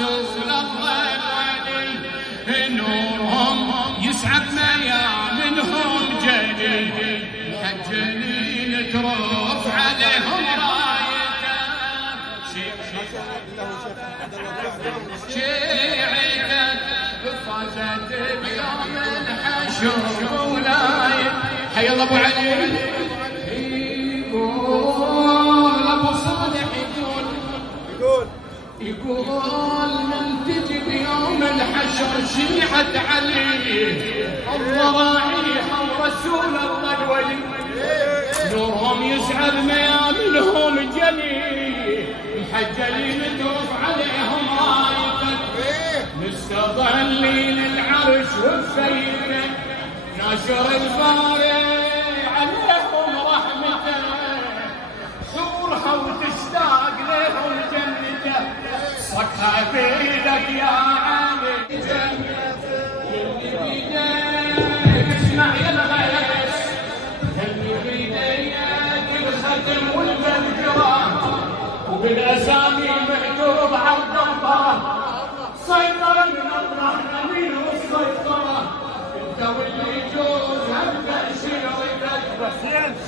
رسول الله الولي نورهم يسعد ميامنهم جلي حجلين تروف عليهم رايته شيعته فازت بيوم الحشر ولاية. حي الله ابو علي. يقول ابو صالح يقول من تجي بيوم الحشر شيعة علي الله راعيها ورسول الله الولي نورهم يسعد ميامنهم جلي محجلين تروف عليهم رايتك مستظلين العرش وفيته ناشر الباري عليهم رحمته حورها وتشتاق لهم جنته صكها بيدك يا علي اللي بيديك اسمع يا الغيس اللي بيديك الختم والمذكرة وبالاسامي مكتوب على الضبة سيطرة من الله نبيل والسيطرة انت واللي يجوز هالتأشير ويتكبس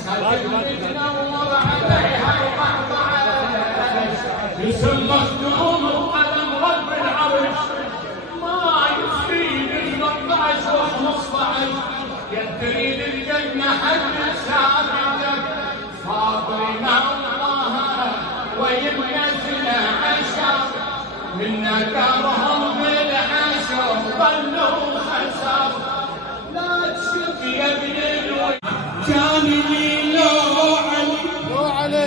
خلي تنور عليها وقعطعة اسم مخدوم وقلم رب العرش ما يفيد 13 و15 يدري للجنة حد سابتك فاطمة الله ويبقى 12 من نكرهم بالحشر ظلوا خسر لا تشك يا ابن الولد كان لي لو علي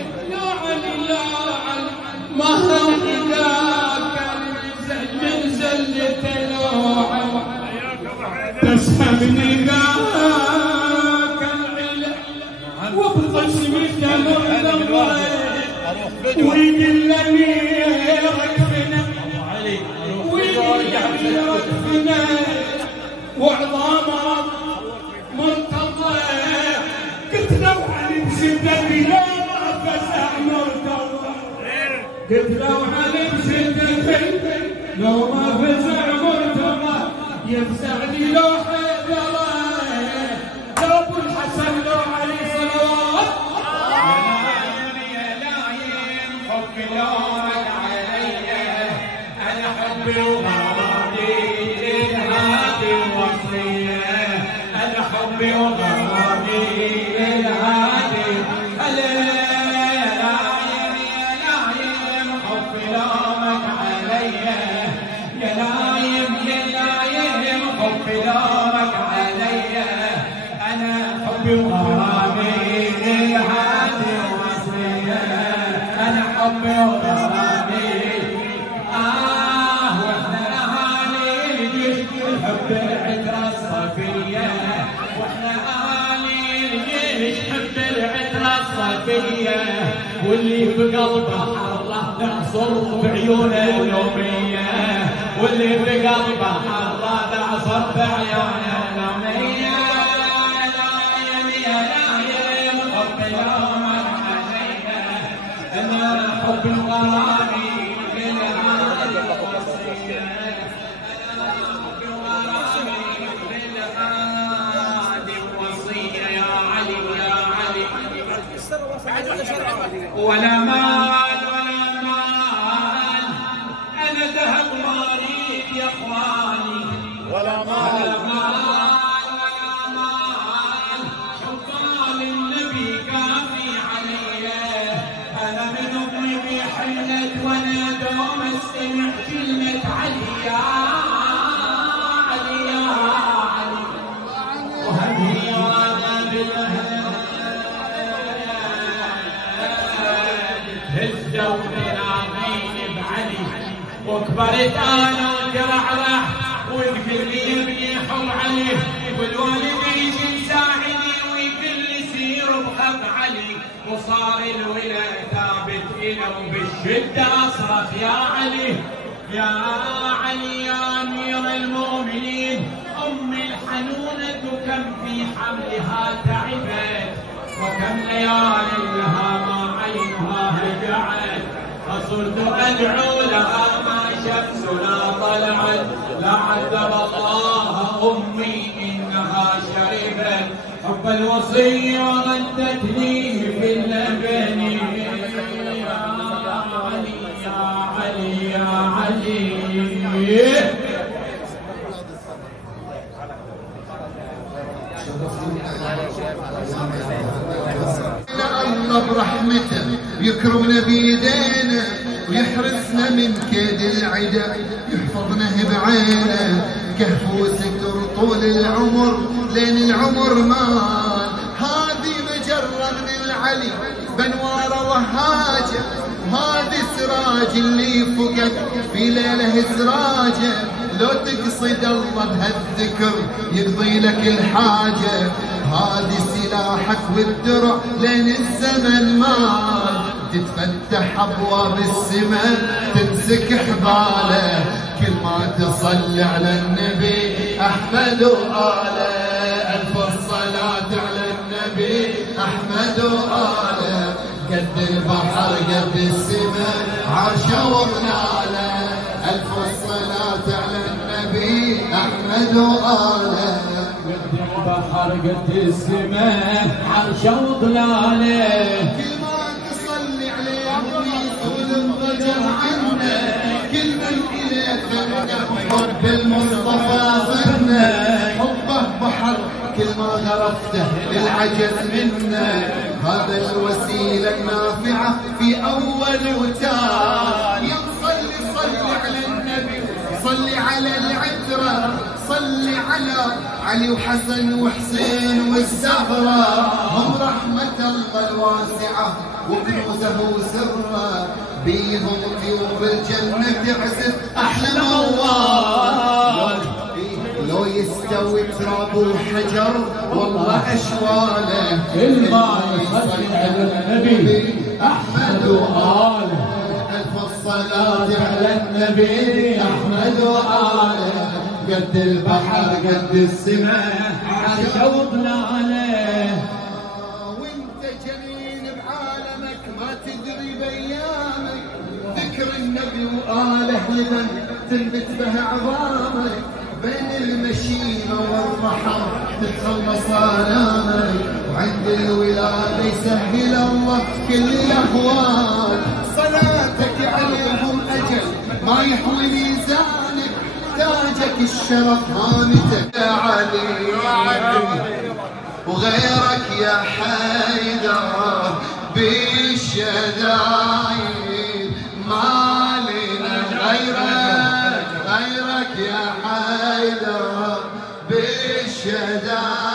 ما هم ذاك نزلت لوعي تسحبني ذاك العلا وبقسمته مرضى ويدلني وعظامه مرتضى قلت لو علي بشدتي لو ما فزع مرتضى قلت لو علي بشدتي لو ما فزع مرتضى يفزع لي لو حيدر لو ابو الحسن لو علي صلوات يا لايم حب لومك علي انا حبي وغرامي للهادي الوصيه انا حبي وغرامي للهادي يا لايم حب لومك علي يا لايم حب لومك علي انا حبي وغرامي للهادي الوصيه انا حبي وغرامي حب العترة الصفية واحنا اهالي الجيش حب العترة الصفية واللي في قلبه حرة تعصر بعيونه اللومية واللي في قلبه حرة تعصر بعيونه اللومية يا لايم حب لومك علينا انا حب الغرامي للهادي الوصية ولا مال انا ذهب ما اريد يا اخواني ولا مال حب النبي كافي علي انا من امي بحلت وانا دوم استمع كلمه علي يا علي يا علي وهدي وانا بالهدى هزوا مناغين بعلي وكبرت انا وترعرع ويقول لي ابني حب علي والوالد يجي يساعدني ويقول لي سير بحق علي وصار الولا ثابت إله وبالشده اصرخ يا علي يا علي يا امير المؤمنين امي الحنونه كم في حملها تعبت وكم ليال لها ما عينها هجعت فصرت ادعو لها ما شمس قدر الله أمي إنها شربت حب الوصية وردت لي في اللبن. يا علي يا علي يا علي الله برحمته يكرمنا بيدينا ويحرسنا من كيد العدا، يحفظنا بعينه كهف وستر طول العمر لين العمر مال. هذه مجرة من العلي بنواره وهاجه، وهذه سراج اللي فقد في ليله سراجه، لو تقصد الله بهالذكر يقضي لك الحاجه. هذه سلاحك والدرع لين الزمن مال، تتفتح ابواب السماء تمسك حباله، كل ما تصلي على النبي احمد وآله. الف الصلاة على النبي احمد وآله، قد البحر قد السماء عرشه وظلاله. الف الصلاة على النبي احمد وآله، قد البحر قد السماء عرشه وظلاله. كل ما تصلي عليه يزول الضجر عنه، كل من إليه فنه حب المصطفى ظنه. حبه بحر كل ما غرفته العجز منه، هذا الوسيلة النافعة في أول وتاني. صلي صلي على النبي، صلي على العترة، صلي على علي وحسن وحسين والزهرة، هم رحمة الله الواسعة وكنوزه وسره، بيهم طيور الجنة تعزف أحلى موال. لو يستوي تراب وحجر والله أشواله، كل ما يصلي على النبي أحمد وآله. ألف الصلاة على النبي أحمد وآله، قد البحر قد السماء عرشه وظلاله. وانت جنين بعالمك ما تدري بأيامك، ذكر النبي وآله إذا تنبت به عظامك، بين المشيمة والرحم تتخلص آلامك، وعند الولادة يسهل الله كل الأهوال. صلاتك عليهم أجل ما يحوي ميزانك، تاجك الشرف هامتك يا علي وغيرك يا حيدر بالشدايد، ما لنا غيرك غيرك يا حيدر بالشدايد.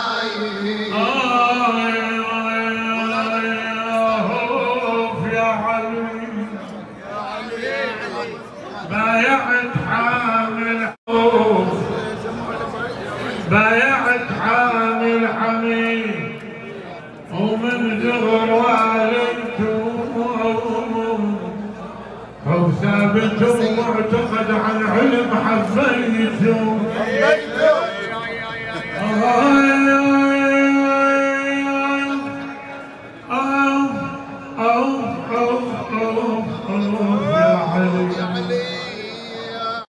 بايعت حامل حوف، بايعت حامل حميد، ومن زغر والدتم حب ثابت ومعتقد عن علم حبيتم.